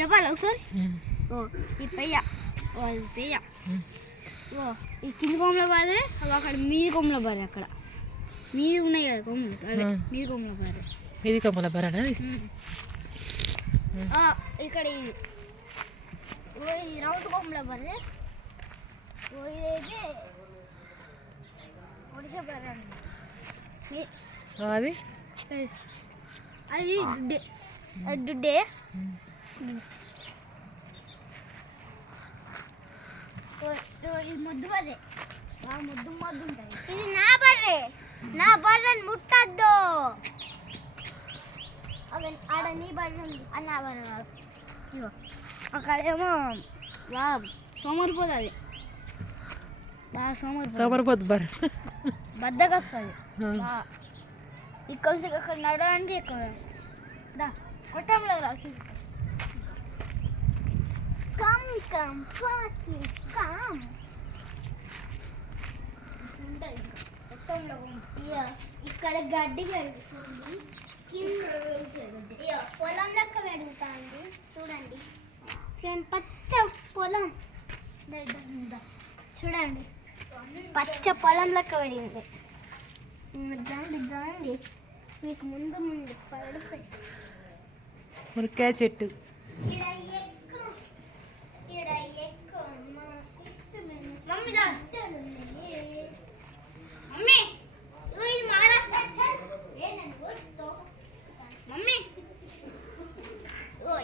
చెప్పాలి ఒకసారి. ఓ ఈ పెయ్య, ఓ అది పెయ్య, ఓ ఈ కింది కొమ్మల బాధే, అక్కడ మీది కొమ్మల బాధే, అక్కడ మీది ఉన్నాయి కదా కొమ్మలు, అవి మీది కొమ్మల బాధే, మీది కొమ్మల బరానా. ఇక్కడ ఇది ఓ ఈ రౌండ్ కొమ్మల బాధే, ఓ ఇదైతే ఒడిశా బాధ. అది అది డుడ్డే, అది డుడ్డే. ఇది ముద్దు బర్రె, ముద్దు ముద్దు ఉంటుంది. ఇది నా బర్రె, నా బర్రెని ముట్టద్దు. ఆడ నీ బర్రె ఉంది, అది నా బర్రె కాదు. ఇగో అక్కడేమో బాగా సోమరిపోతుంది, అది బాగా సోమరిపోద్దు బర్రె, బద్దగా వస్తుంది. ఇక్కడ నుంచి అక్కడ నడవడానికి ఎక్కువ కొట్టంలో రాసి ఇక్కడ గడ్డి పెరుగుతుంది, పొలం లెక్క పెరుగుతుంది చూడండి. పచ్చ పొలం చూడండి, పచ్చ పొలం లెక్క పెరిగింది. దాండి మీకు ముందు ముందు పడుతుంది మునక్కాయ చెట్టు. మమ్మీ ఇది మహారాష్ట్ర. మమ్మీ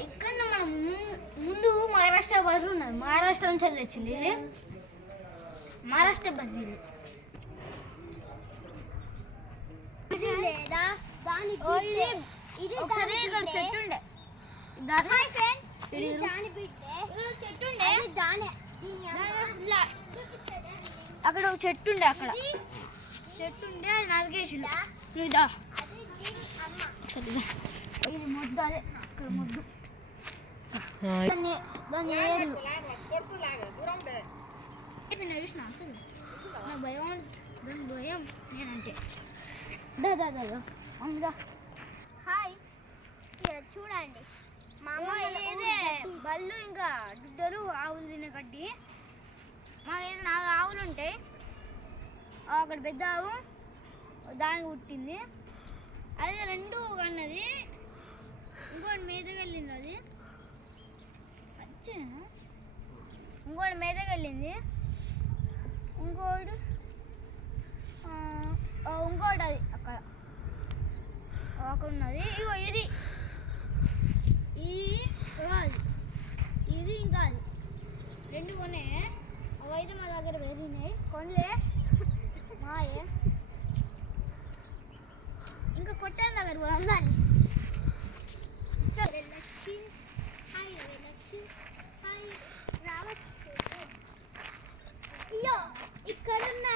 ఇక్కడ మనం ముందు మహారాష్ట్ర బదులు ఉన్నది, మహారాష్ట్ర నుంచి తెచ్చింది ఇది, మహారాష్ట్ర బద్దీలు. ఒకసారి ఇక్కడ చెట్టు ఉండే, అక్కడ ఒక చెట్టు ఉండే, అక్కడ చెట్టు ఉండే అది నరికేసి ఇది ముద్దు, అదే ఇక్కడ ముద్దు, దాని ఏర్లు చూసిన నాకు భయం, దాని భయం నేనంటే. అందుగా హాయ్ చూడండి, మా అమ్మ ఏదే బళ్ళు ఇంకా దుడ్డలు ఆవులు తినే గడ్డి. మాకు ఏదో 4 ఆవులు ఉంటాయి, అక్కడ పెద్ద ఆవు దానికి పుట్టింది, అదే 2 కన్నది, ఇంకోటి మీదకి వెళ్ళింది, అది ఇంకోటి మీదకి వెళ్ళింది, ఇంకోటి అది అక్కడ ఉన్నది. ఇగో ఇది ఇది ఇంకా అది 2 కొనే, అవైతే మా దగ్గర వేరున్నాయి, కొనలే మాయే. ఇంకా కొట్టాను దగ్గర పోదాం. అయ్యో ఇక్కడున్న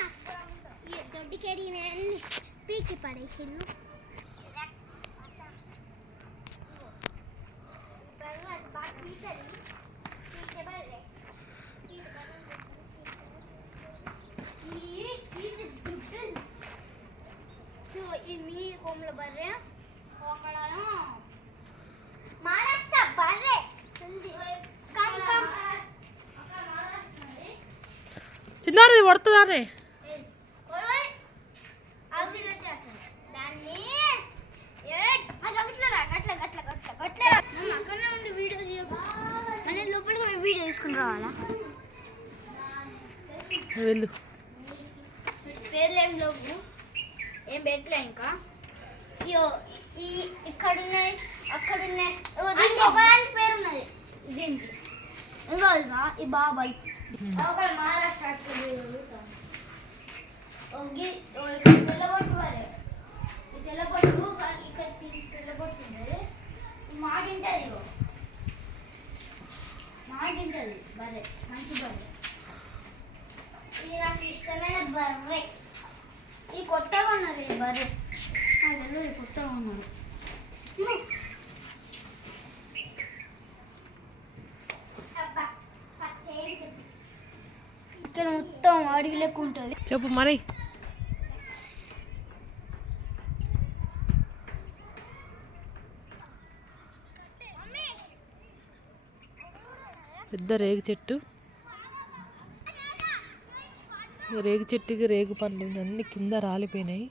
దొడ్డికి అడిగిన పీచి పడేసిండు. మీ కొమ్మల బర్రె, మహారాష్ట్ర బర్రె చిన్నారి పడుతుందానే వీడియో తీసుకుని రావాలా? వెళ్ళు, పేర్లు ఏం లేవు, ఏం పెట్టలే ఇంకా. ఇక్కడున్నాయి, అక్కడున్నాయి, ఒకదానికి పేరు ఉన్నది దీనికి. ఇంకా తెలుసా ఈ బాబాయ్ మహారాష్ట్ర తెల్లబొట్టు వారే, ఈ తెల్లబొట్టు ఇక్కడ తెల్లబొట్టు ఉంటుంది, మాట ఉంటుంది, మాట ఉంటుంది బర్రె, మంచి బర్రె. ఇది నాకు ఇష్టమైన బర్రె. ఈ కొత్తగా ఉన్నారు ఈ బర్రె, నాకు కొత్తగా ఉన్నారు. ఇక్కడ మొత్తం అడిగి లెక్క ఉంటుంది. చెప్పు మరి. పెద్ద రేగు చెట్టు. రేగు చెట్టుకి రేగు పండ్లు అన్నీ కింద రాలిపోయినాయి.